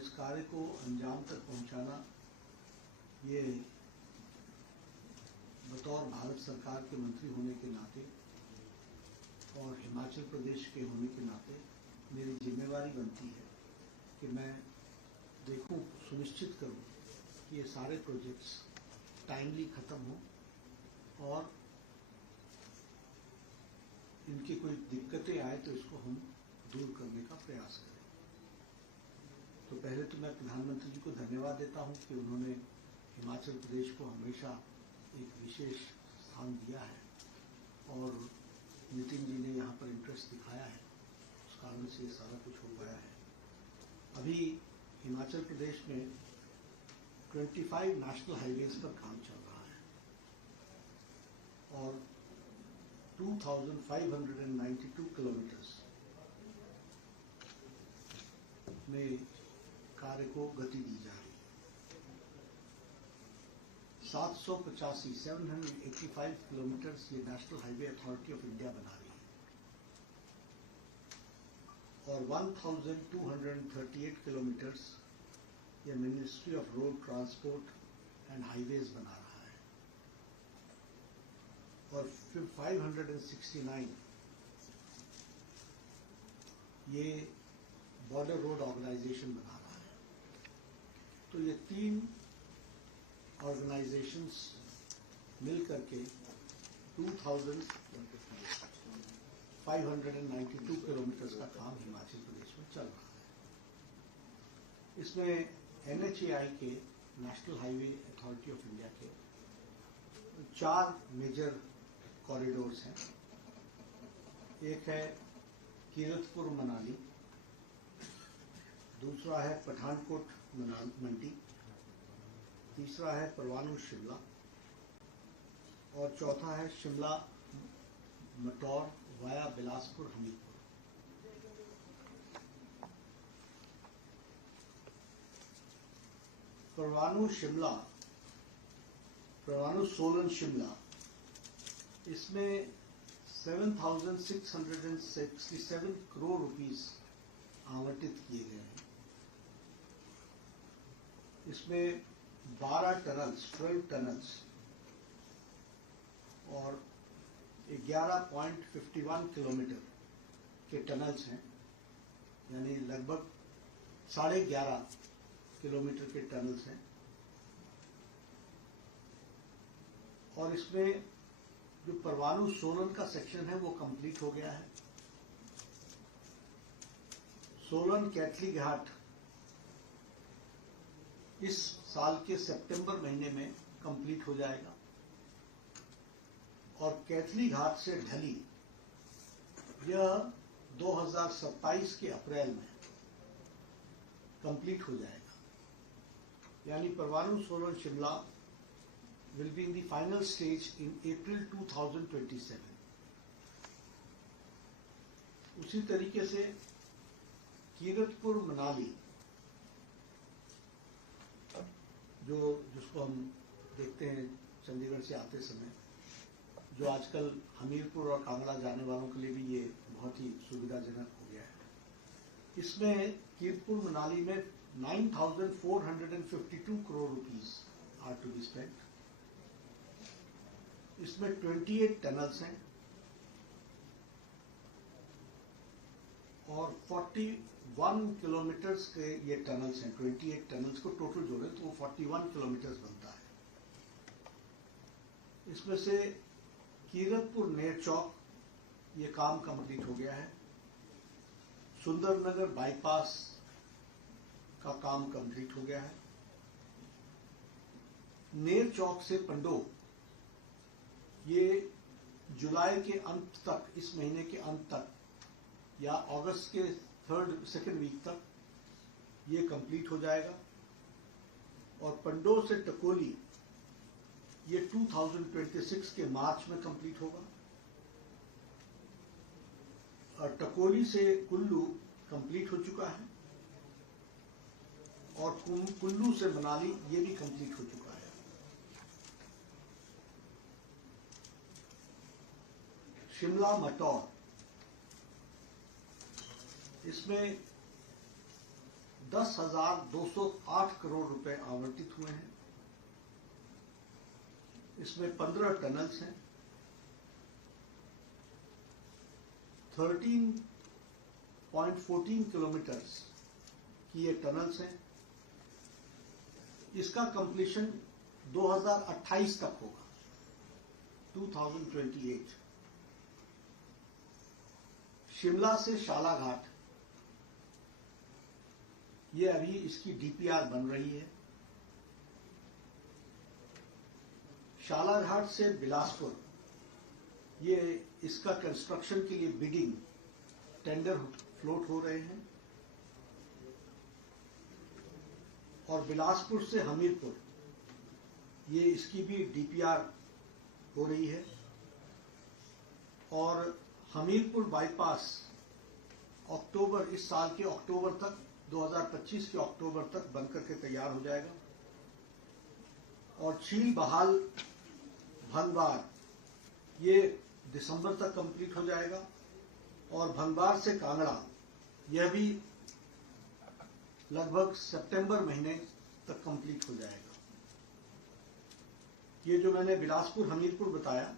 इस कार्य को अंजाम तक पहुंचाना ये बतौर भारत सरकार के मंत्री होने के नाते और हिमाचल प्रदेश के होने के नाते मेरी जिम्मेवारी बनती है कि मैं देखूं, सुनिश्चित करूं कि ये सारे प्रोजेक्ट्स टाइमली खत्म हों और इनकी कोई दिक्कतें आए तो इसको हम दूर करने का प्रयास करें। तो पहले तो मैं प्रधानमंत्री जी को धन्यवाद देता हूं कि उन्होंने हिमाचल प्रदेश को हमेशा एक विशेष स्थान दिया है और नितिन जी ने यहाँ पर इंटरेस्ट दिखाया है, उस कारण से ये सारा कुछ हो पाया है। अभी हिमाचल प्रदेश में 25 नेशनल हाईवेज पर काम चल रहा है और 2592 किलोमीटर्स में कार्य को गति दी जा रही है। 785 किलोमीटर्स ये national highway authority of India बना रही है और 1238 किलोमीटर्स ये ministry of road transport and highways बना रहा है और 569 ये बॉर्डर रोड ऑर्गेनाइजेशन बना रहा है। तो ये 3 ऑर्गेनाइजेशंस मिल करके 2592 किलोमीटर्स का काम हिमाचल प्रदेश में चल रहा है। इसमें NHAI के national highway authority of India के 4 मेजर कॉरिडोर्स हैं। एक है कीरतपुर मनाली, दूसरा है पठानकोट मंडी, तीसरा है परवाणू शिमला और चौथा है शिमला मटौर वाया बिलासपुर हमीरपुर। परवाणू सोलन शिमला, इसमें 7,667 करोड़ रुपीस आवंटित किए गए हैं। इसमें 12 टनल्स और 11.51 किलोमीटर के टनल्स हैं, यानी लगभग 11.5 किलोमीटर के टनल्स हैं। और इसमें जो परवाणू सोलन का सेक्शन है वो कंप्लीट हो गया है। सोलन कैथली घाट इस साल के सितंबर महीने में कंप्लीट हो जाएगा और कैथली घाट से ढली यह 2027 के अप्रैल में कंप्लीट हो जाएगा। यानी Parwanoo Solan Shimla will be in the final stage in April 2027. उसी तरीके से कीरतपुर मनाली जिसको हम देखते हैं चंडीगढ़ से आते समय, जो आजकल हमीरपुर और कांगड़ा जाने वालों के लिए भी ये बहुत ही सुविधाजनक हो गया है। इसमें कीरतपुर मनाली में 9,452 crore rupees are to be spent. इसमें 28 टनल्स हैं और 41 किलोमीटर्स के ये टनल्स हैं। 28 टनल्स को टोटल जोड़े तो वो 41 किलोमीटर्स बनता है। इसमें से कीरतपुर नेरचौक ये काम कंप्लीट हो गया है। सुंदरनगर बाईपास का काम कंप्लीट हो गया है। नेरचौक से पंडो ये जुलाई के अंत तक, इस महीने के अंत तक या अगस्त के सेकेंड वीक तक ये कंप्लीट हो जाएगा। और पंडो से टकोली ये 2026 के मार्च में कंप्लीट होगा। और टकोली से कुल्लू कंप्लीट हो चुका है और कुल्लू से मनाली ये भी कंप्लीट हो चुका है। शिमला मटौर, इसमें 10,208 करोड़ रुपए आवंटित हुए हैं। इसमें 15 टनल्स हैं, 13.14 किलोमीटर्स की ये टनल्स हैं। इसका कंप्लीशन 2028 तक होगा, 2028। शिमला से शालाघाट, ये अभी इसकी डीपीआर बन रही है। शालाघाट से बिलासपुर, ये इसका कंस्ट्रक्शन के लिए बिडिंग टेंडर फ्लोट हो रहे हैं। और बिलासपुर से हमीरपुर, ये इसकी भी डीपीआर हो रही है। और हमीरपुर बाईपास अक्टूबर, इस साल के अक्टूबर तक, 2025 के अक्टूबर तक बनकर के तैयार हो जाएगा। और छील बहाल भनबार, ये दिसंबर तक कंप्लीट हो जाएगा। और भनबार से कांगड़ा, यह भी लगभग सितंबर महीने तक कंप्लीट हो जाएगा। ये जो मैंने बिलासपुर हमीरपुर बताया,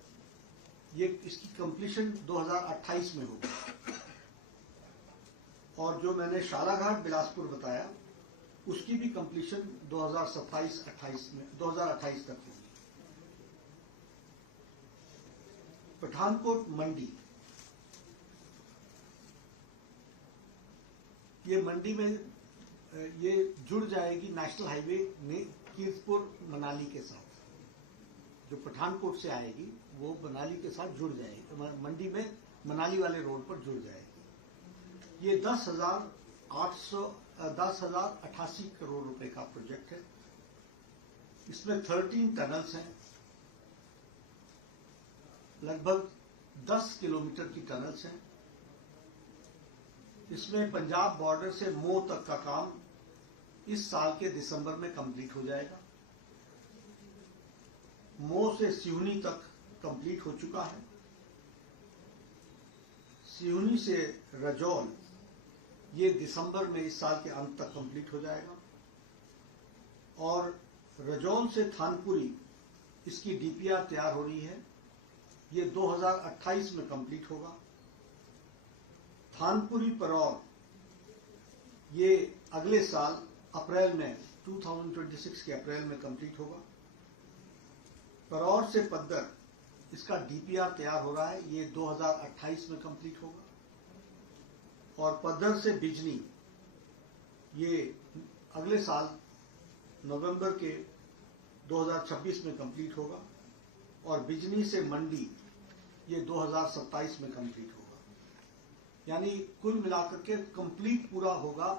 ये इसकी कंप्लीशन 2028 में होगी। और जो मैंने शालाघाट बिलासपुर बताया, उसकी भी कंप्लीशन 2027-28 में, 2028 तक होगी। पठानकोट मंडी, ये मंडी में ये जुड़ जाएगी नेशनल हाईवे में कीरतपुर मनाली के साथ। जो पठानकोट से आएगी वो मनाली के साथ जुड़ जाएगी, मंडी में मनाली वाले रोड पर जुड़ जाएगी। ये 10,088 करोड़ रुपए का प्रोजेक्ट है। इसमें 13 टनल्स हैं, लगभग 10 किलोमीटर की टनल्स हैं। इसमें पंजाब बॉर्डर से मो तक का काम इस साल के दिसंबर में कंप्लीट हो जाएगा। मो से सिवनी तक कंप्लीट हो चुका है। सिवनी से रजौल, ये दिसंबर में इस साल के अंत तक कंप्लीट हो जाएगा। और रजौल से थानपुरी, इसकी डीपीआर तैयार हो रही है, ये 2028 में कंप्लीट होगा। थानपुरी परौर, ये अगले साल अप्रैल में, 2026 के अप्रैल में कंप्लीट होगा। परौर से पद्दर, इसका डीपीआर तैयार हो रहा है, ये 2028 में कंप्लीट होगा। और पद्दर से बिजनी, ये अगले साल नवंबर के 2026 में कंप्लीट होगा। और बिजनी से मंडी, ये 2027 में कंप्लीट होगा। यानी कुल मिलाकर के कंप्लीट पूरा होगा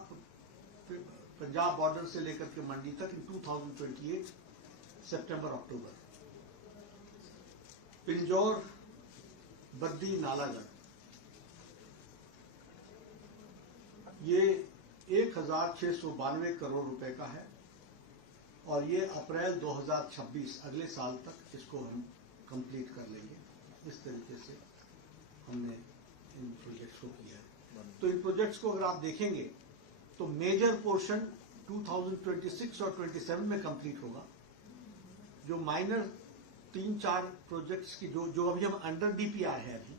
पंजाब बॉर्डर से लेकर के मंडी तक इन 2028 सितंबर अक्टूबर। पिंजौर बद्दी नालागढ़, ये 1,692 करोड़ रुपए का है। और ये अप्रैल 2026, अगले साल तक इसको हम कंप्लीट कर लेंगे। इस तरीके से हमने इन प्रोजेक्ट्स को किया है। तो इन प्रोजेक्ट्स को अगर आप देखेंगे तो मेजर पोर्शन 2026 और 27 में कंप्लीट होगा। जो माइनर 3-4 प्रोजेक्ट्स की जो अभी हम अंडर डीपीआर है अभी,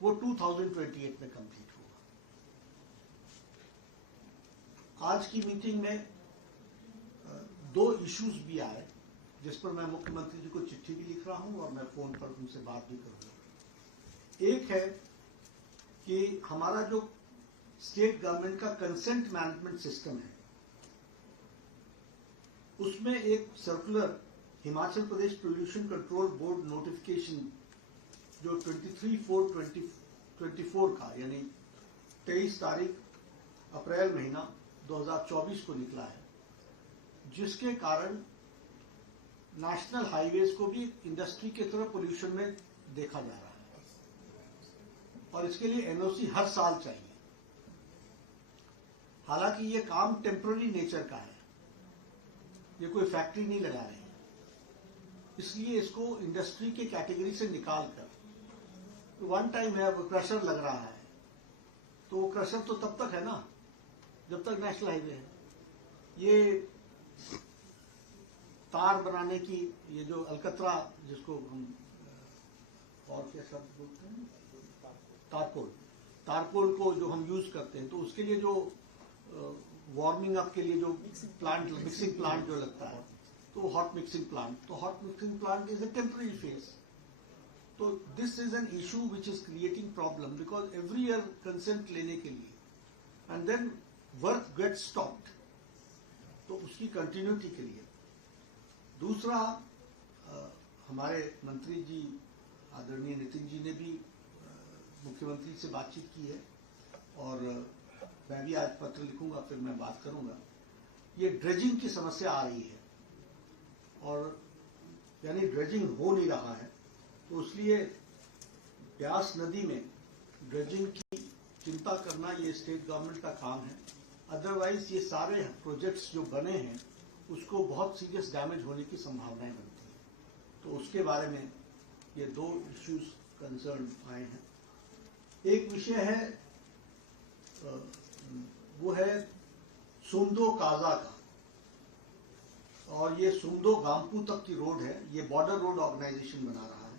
वो 2028 में कंप्लीट होगा। आज की मीटिंग में 2 इश्यूज भी आए, जिस पर मैं मुख्यमंत्री जी को चिट्ठी भी लिख रहा हूं और मैं फोन पर उनसे बात भी करूंगा। एक है कि हमारा जो स्टेट गवर्नमेंट का कंसेंट मैनेजमेंट सिस्टम है, उसमें एक circular Himachal Pradesh pollution control board notification जो 23/4/2024 का, यानी 23 तारीख अप्रैल महीना 2024 को निकला है, जिसके कारण नेशनल हाईवेज को भी इंडस्ट्री की तरह पोल्यूशन में देखा जा रहा है। और इसके लिए एनओसी हर साल चाहिए। हालांकि ये काम टेम्पररी नेचर का है, ये कोई फैक्ट्री नहीं लगा रही है, इसलिए इसको इंडस्ट्री के कैटेगरी से निकाल कर, तो वन टाइम है, वो क्रशर लग रहा है, तो वो क्रशर तो तब तक है ना जब तक नेशनल हाईवे है। ये तार बनाने की, ये जो अलकतरा जिसको हम और क्या शब्द बोलते हैं, तारकोल को जो हम यूज करते हैं, तो उसके लिए जो वार्मिंग अप के लिए जो मिक्सिंग प्लांट जो लगता है, तो hot mixing plant is a temporary phase. तो this is an issue which is creating problem, because every year consent लेने के लिए and then work get stopped, तो उसकी कंटिन्यूटी के लिए. दूसरा, हमारे मंत्री जी आदरणीय नितिन जी ने भी मुख्यमंत्री से बातचीत की है, और मैं भी आज पत्र लिखूंगा, फिर मैं बात करूंगा. ये ड्रेजिंग की समस्या आ रही है, और यानी ड्रेजिंग हो नहीं रहा है, तो इसलिए ब्यास नदी में ड्रेजिंग की चिंता करना ये स्टेट गवर्नमेंट का काम है. अदरवाइज ये सारे प्रोजेक्ट्स जो बने हैं उसको बहुत सीरियस डैमेज होने की संभावनाएं बनती हैं. तो उसके बारे में ये दो इश्यूज कंसर्न आए हैं. एक विषय है, वो है सुमदो काजा का, और ये सुमदो गांपू तक की रोड है. ये बॉर्डर रोड ऑर्गेनाइजेशन बना रहा है.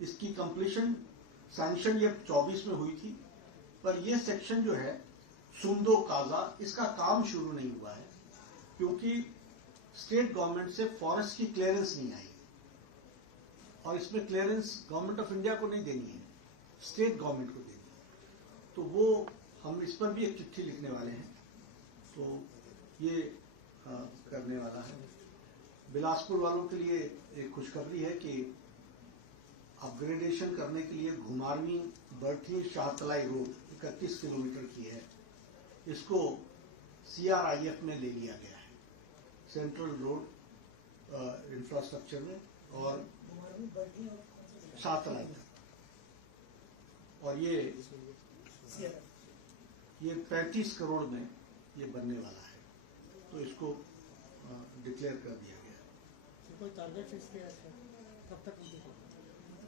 इसकी कंप्लीशन सैंक्शन ये 24 में हुई थी, पर ये सेक्शन जो है सुमदो काजा, इसका काम शुरू नहीं हुआ है, क्योंकि स्टेट गवर्नमेंट से फॉरेस्ट की क्लियरेंस नहीं आई, और इसमें क्लियरेंस गवर्नमेंट ऑफ इंडिया को नहीं देनी है, स्टेट गवर्नमेंट को देनी है. तो वो हम इस पर भी एक चिट्ठी लिखने वाले हैं, तो ये करने वाला है. बिलासपुर वालों के लिए एक खुशखबरी है कि अपग्रेडेशन करने के लिए घुमारवी बरठी शाहतलाई रोड 31 किलोमीटर की है, इसको CRIF में ले लिया गया है, सेंट्रल रोड इंफ्रास्ट्रक्चर में, और शाहतलाई, और ये 35 करोड़ में ये बनने वाला है, तो इसको डिक्लेयर कर दिया गया है. कोई टारगेट इसके कब तक?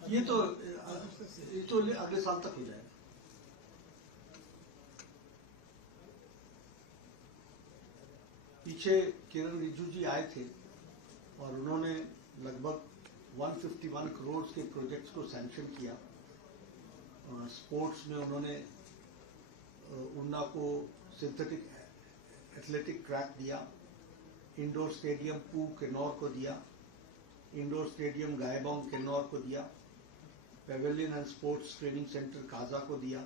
ये तो अगले साल तक हो जाएगा. पीछे किरण रिजिजू जी आए थे, और उन्होंने लगभग 151 करोड़ के प्रोजेक्ट्स को सैंक्शन किया. स्पोर्ट्स में उन्होंने उन्ना को सिंथेटिक एथलेटिक ट्रैक दिया, इंडोर स्टेडियम पू किन्नौर को दिया, इंडोर स्टेडियम गायबोंग किन्नौर को दिया, pavilion and sports training centre Kaza को दिया,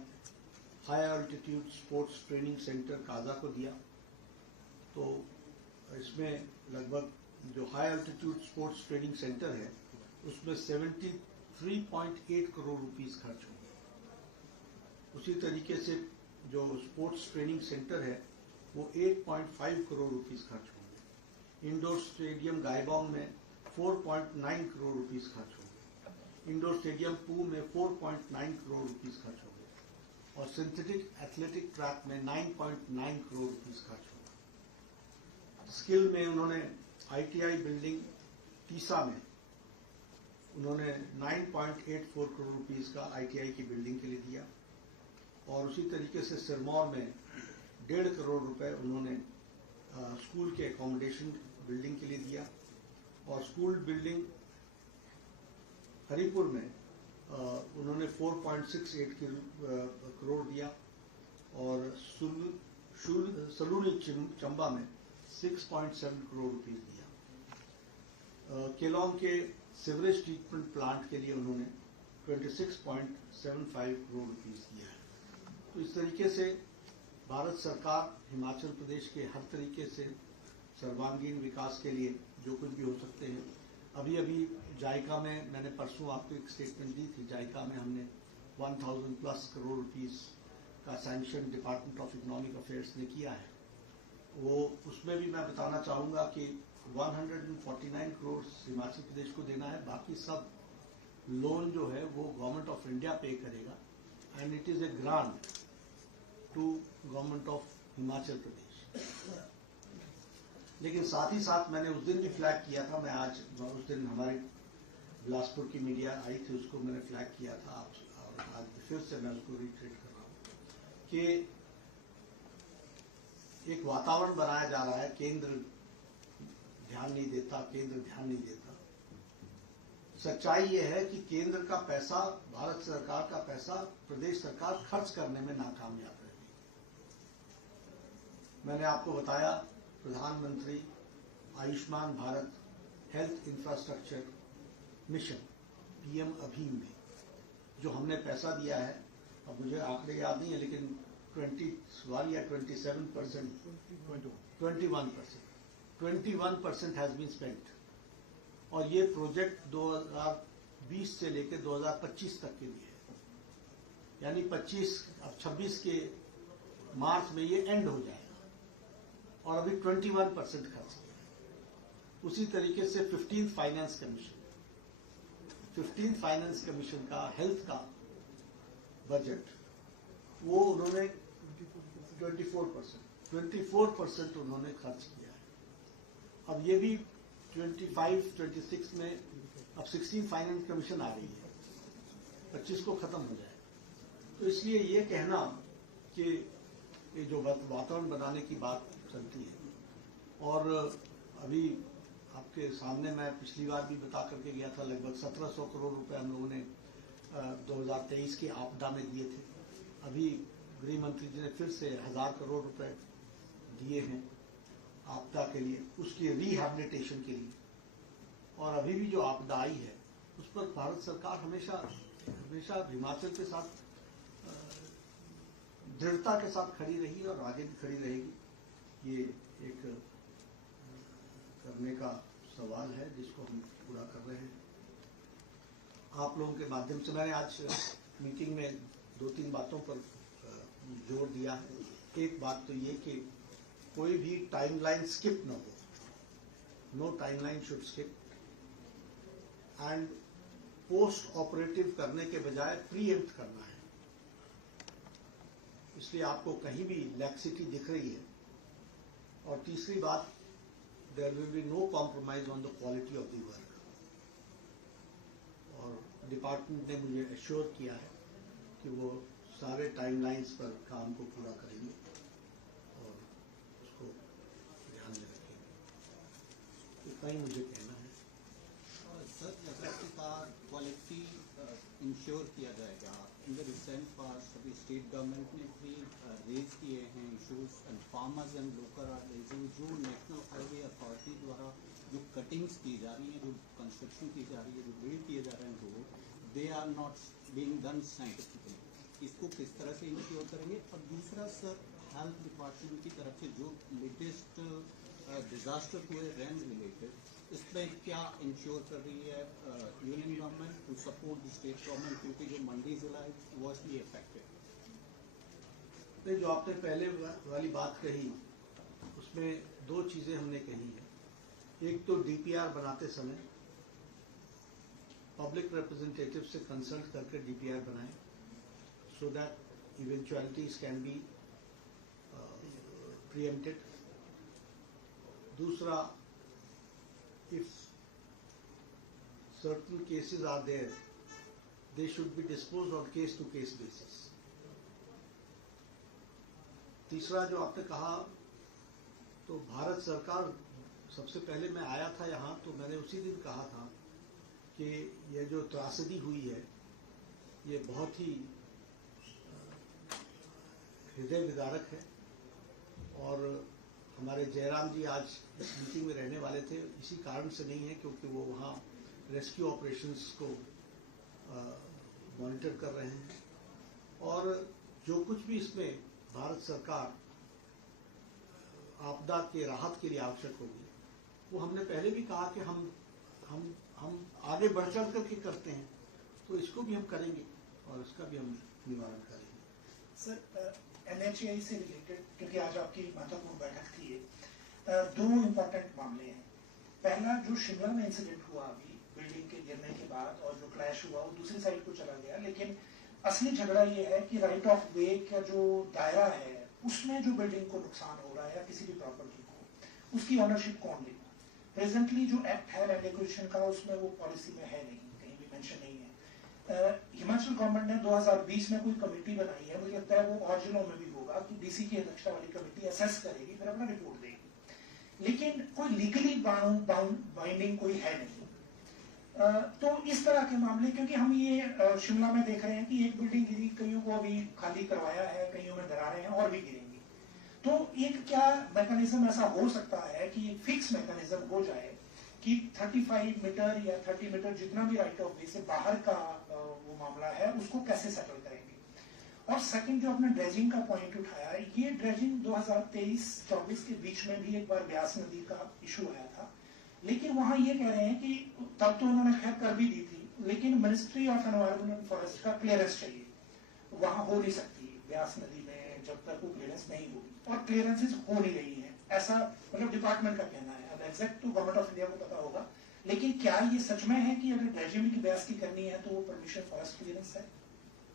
high altitude sports training centre Kaza को दिया. तो इसमें लगभग जो high altitude sports training centre है उसमें 73.8 करोड़ रुपीस खर्च होंगे. उसी तरीके से जो स्पोर्ट्स ट्रेनिंग सेंटर है वो 8.5 करोड़ रुपीस खर्च होंगे. इंडोर स्टेडियम गायबोंग में 4.9 करोड़ रुपीस खर्च होंगे. इंडोर स्टेडियम पू में 4.9 करोड़ रुपीस खर्च होंगे, और सिंथेटिक एथलेटिक ट्रैक में 9.9 करोड़ रुपीस खर्च होंगे. स्किल में उन्होंने ITI बिल्डिंग तीसा में उन्होंने 9.84 करोड़ रुपीस का ITI की बिल्डिंग के लिए दिया, और उसी तरीके से सिरमौर में 1.5 करोड़ रुपए उन्होंने स्कूल के एकोमोडेशन बिल्डिंग के लिए दिया, और स्कूल बिल्डिंग हरिपुर में उन्होंने 4.68 करोड़ दिया, और सलूनी चंबा में 6.7 करोड़ रुपीस दिया. केलोंग के सीवरेज ट्रीटमेंट प्लांट के लिए उन्होंने 26.75 करोड़ रुपीस दिया है. तो इस तरीके से भारत सरकार हिमाचल प्रदेश के हर तरीके से सर्वांगीण विकास के लिए जो कुछ भी हो सकते हैं. अभी जायका में मैंने परसों आपको एक स्टेटमेंट दी थी, जायका में हमने 1000+ करोड़ रुपीस का sanction department of economic affairs ने किया है. वो उसमें भी मैं बताना चाहूंगा कि 149 करोड़ हिमाचल प्रदेश को देना है, बाकी सब लोन जो है वो गवर्नमेंट ऑफ इंडिया पे करेगा, and it is a grant to government of Himachal Pradesh. लेकिन साथ ही साथ मैंने उस दिन भी फ्लैग किया था, मैं आज उस दिन हमारी बिलासपुर की मीडिया आई थी उसको मैंने फ्लैग किया था, और आज फिर से मैं उसको रिट्रीट कर रहा हूँ कि एक वातावरण बनाया जा रहा है, केंद्र ध्यान नहीं देता। सच्चाई ये है कि केंद्र का पैसा, भारत सरकार का पैसा प्रदेश सरकार खर्च करने में नाकामयाब रही। मैंने आपको बताया प्रधानमंत्री Ayushman Bharat health infrastructure mission PM अभीम में जो हमने पैसा दिया है, अब मुझे आंकड़े याद नहीं है, लेकिन 21 या 27%, 21% हैज बीन स्पेंट। और ये प्रोजेक्ट 2020 से लेकर 2025 तक के लिए है, यानी 26 के मार्च में ये एंड हो जाएगा और अभी 21% खर्च किया है। उसी तरीके से 15th फाइनेंस कमीशन का हेल्थ का बजट वो उन्होंने 24% उन्होंने खर्च किया है। अब ये भी 25-26 में अब 16 फाइनेंस कमीशन आ रही है, 25 को खत्म हो जाए। तो इसलिए ये कहना कि ये जो वातावरण बनाने की बात चलती है, और अभी आपके सामने मैं पिछली बार भी बता करके गया था, लगभग 1700 करोड़ रुपए हम लोगों ने 2023 की आपदा में दिए थे। अभी गृह मंत्री जी ने फिर से 1000 करोड़ रुपए दिए हैं आपदा के लिए, उसकी रिहैबिलिटेशन के लिए। और अभी भी जो आपदा आई है उस पर भारत सरकार हमेशा हिमाचल के साथ दृढ़ता के साथ खड़ी रही और आगे भी खड़ी रहेगी। ये एक करने का सवाल है जिसको हम पूरा कर रहे हैं। आप लोगों के माध्यम से मैंने आज मीटिंग में 2-3 बातों पर जोर दिया है। एक बात तो ये कि कोई भी टाइमलाइन स्किप न हो, no timeline should skip, and post operative करने के बजाय प्रीएम्प्ट करना है। इसलिए आपको कहीं भी लैक्सिटी दिख रही है। और तीसरी बात, there will be no compromise on the quality of the work. और डिपार्टमेंट ने मुझे एश्योर किया है कि वो सारे टाइमलाइंस पर काम को पूरा करेंगे और उसको ध्यान में रखेंगे। इतना ही मुझे कहना है। सर, जैसा कि क्वालिटी इंश्योर किया जाएगा, इन द रिसेंट पास्ट अभी स्टेट गवर्नमेंट ने भी रेज किए हैं issues, and farmers and local are raising जो नेशनल हाईवे अथॉरिटी द्वारा जो कटिंग्स की जा रही है, जो कंस्ट्रक्शन की जा रही है, जो बिल्ड किए जा रहे हैं road, they are not being done scientifically. इसको किस तरह से इंश्योर करेंगे? और दूसरा सर, हेल्थ डिपार्टमेंट की तरफ से जो लेटेस्ट डिजास्टर हुए रेन रिलेटेड, इस पर क्या इंश्योर कर रही है union government to support the state government, क्योंकि जो मंडी जिला है वर्स्टली अफेक्टेड? जो आपने पहले वाली बात कही उसमें 2 चीजें हमने कही है। एक तो डीपीआर बनाते समय पब्लिक रिप्रेजेंटेटिव से कंसल्ट करके डीपीआर बनाएं, so that eventualities can be preempted. दूसरा, if certain cases are there, they should be disposed on case-to-case basis. तीसरा जो आपने कहा, तो भारत सरकार, सबसे पहले मैं आया था यहाँ तो मैंने उसी दिन कहा था कि ये जो त्रासदी हुई है ये बहुत ही हृदय विदारक है। और हमारे जयराम जी आज इस मीटिंग में रहने वाले थे, इसी कारण से नहीं है क्योंकि वो वहाँ रेस्क्यू ऑपरेशंस को मॉनिटर कर रहे हैं। और जो कुछ भी इसमें भारत सरकार आपदा के राहत के लिए आवश्यक होगी, वो हमने पहले भी कहा कि हम आगे बढ़ चढ़ करके करते हैं, तो इसको भी हम करेंगे और इसका भी हम निवारण करेंगे। सर, NHAI से रिलेटेड, क्योंकि आज आपकी महत्वपूर्ण बैठक थी, 2 इम्पोर्टेंट मामले हैं। पहला, जो शिमला में इंसिडेंट हुआ अभी बिल्डिंग के गिरने के बाद और जो क्लैश हुआ वो दूसरी साइड को चला गया, लेकिन असली झगड़ा ये है कि राइट ऑफ वे का जो दायरा है उसमें जो बिल्डिंग को नुकसान हो रहा है या किसी भी प्रॉपर्टी को, उसकी ऑनरशिप कौन लेगा? प्रेजेंटली जो एक्ट है लैंड एक्विजिशन का, उसमें वो पॉलिसी में है नहीं, कहीं भी मेंशन नहीं है। हिमाचल गवर्नमेंट ने 2020 में कोई कमेटी बनाई है, मुझे लगता है वो और जिलों में भी होगा कि डीसी की अध्यक्षता वाली कमेटी असेस करेगी, फिर अपना रिपोर्ट देगी। लेकिन कोई लीगली बाइंडिंग कोई है नहीं। तो इस तरह के मामले, क्योंकि हम ये शिमला में देख रहे हैं कि एक बिल्डिंग गिरी, कईयों को अभी खाली करवाया है, कईयों में दरारें हैं और भी गिरेंगी। तो एक क्या मैकेनिज्म ऐसा हो सकता है कि एक फिक्स मैकेनिज्म हो जाए कि 35 मीटर या 30 मीटर जितना भी राइट ऑफ वे से बाहर का वो मामला है उसको कैसे सेटल करेंगे। और सेकंड जो आपने ड्रेजिंग का पॉइंट उठाया, ये ड्रेजिंग 2023-24 के बीच में भी एक बार ब्यास नदी का इशू आया था, लेकिन वहां ये कह रहे हैं कि तब तो उन्होंने खैर कर भी दी थी, लेकिन ministry of environment and forest का क्लियरेंस चाहिए, वहां हो नहीं सकती ब्यास नदी में जब तक वो क्लियरेंस नहीं होगी, और क्लियरेंसेज हो नहीं रही है, ऐसा मतलब डिपार्टमेंट का कहना है। अब एग्जैक्ट तो गवर्नमेंट ऑफ इंडिया को पता होगा, लेकिन क्या ये सच में है कि अगर ड्रेजिंग की ब्यास की करनी है तो वो परमिशन फॉरेस्ट क्लियरेंस है?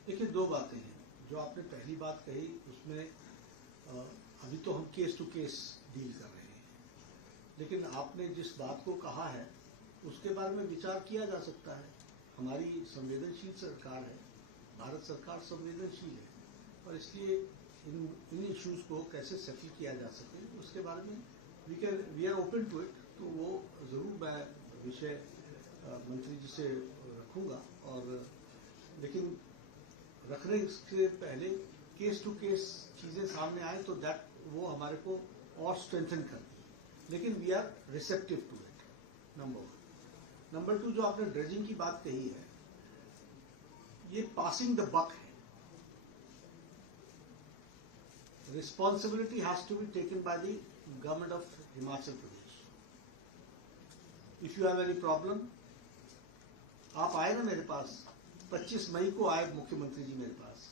देखिए, दो बातें हैं। जो आपने पहली बात कही उसमें अभी तो हम केस टू केस डील कर रहे हैं, लेकिन आपने जिस बात को कहा है उसके बारे में विचार किया जा सकता है। हमारी संवेदनशील सरकार है, भारत सरकार संवेदनशील है, और इसलिए इन इश्यूज को कैसे सेटल किया जा सके उसके बारे में we are open to it. तो वो जरूर मैं विषय मंत्री जी से रखूंगा, और लेकिन रखने से पहले केस टू केस चीजें सामने आए तो दैट वो हमारे को और स्ट्रेंथन करती है, लेकिन we are receptive to it, number 1। Number 2, जो आपने ड्रेजिंग की बात कही है, ये पासिंग द बक है। Responsibility has to be taken by the government of Himachal Pradesh. If you have any problem, आप आए ना मेरे पास, 25 मई को आए मुख्यमंत्री जी मेरे पास,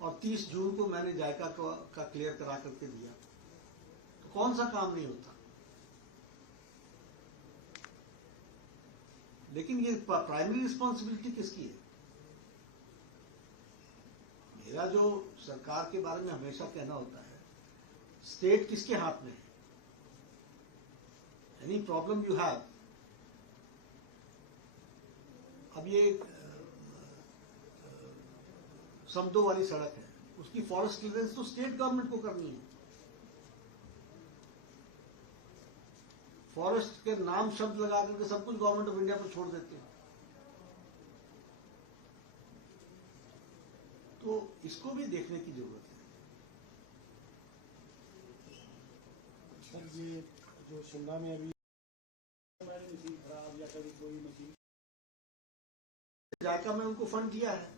और 30 जून को मैंने जायका का क्लियर करा करके दिया, तो कौन सा काम नहीं होता। लेकिन ये प्राइमरी रिस्पॉन्सिबिलिटी किसकी है? मेरा जो सरकार के बारे में हमेशा कहना होता है, स्टेट किसके हाथ में है? एनी प्रॉब्लम यू हैव, अब ये समदो वाली सड़क है, उसकी फॉरेस्ट क्लियरेंस तो स्टेट गवर्नमेंट को करनी है। फॉरेस्ट के नाम शब्द लगा करके सब कुछ गवर्नमेंट ऑफ इंडिया पर छोड़ देते हैं। तो इसको भी देखने की जरूरत है। सर, ये जो शिमला में अभी मशीन खराब या कभी कोई मशीन, जायका में उनको फंड दिया है,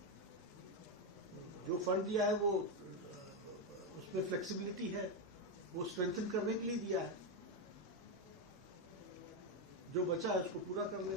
जो फंड दिया है वो उसमें फ्लेक्सिबिलिटी है, वो स्ट्रेंथन करने के लिए दिया है, जो बचा है उसको पूरा कर ले।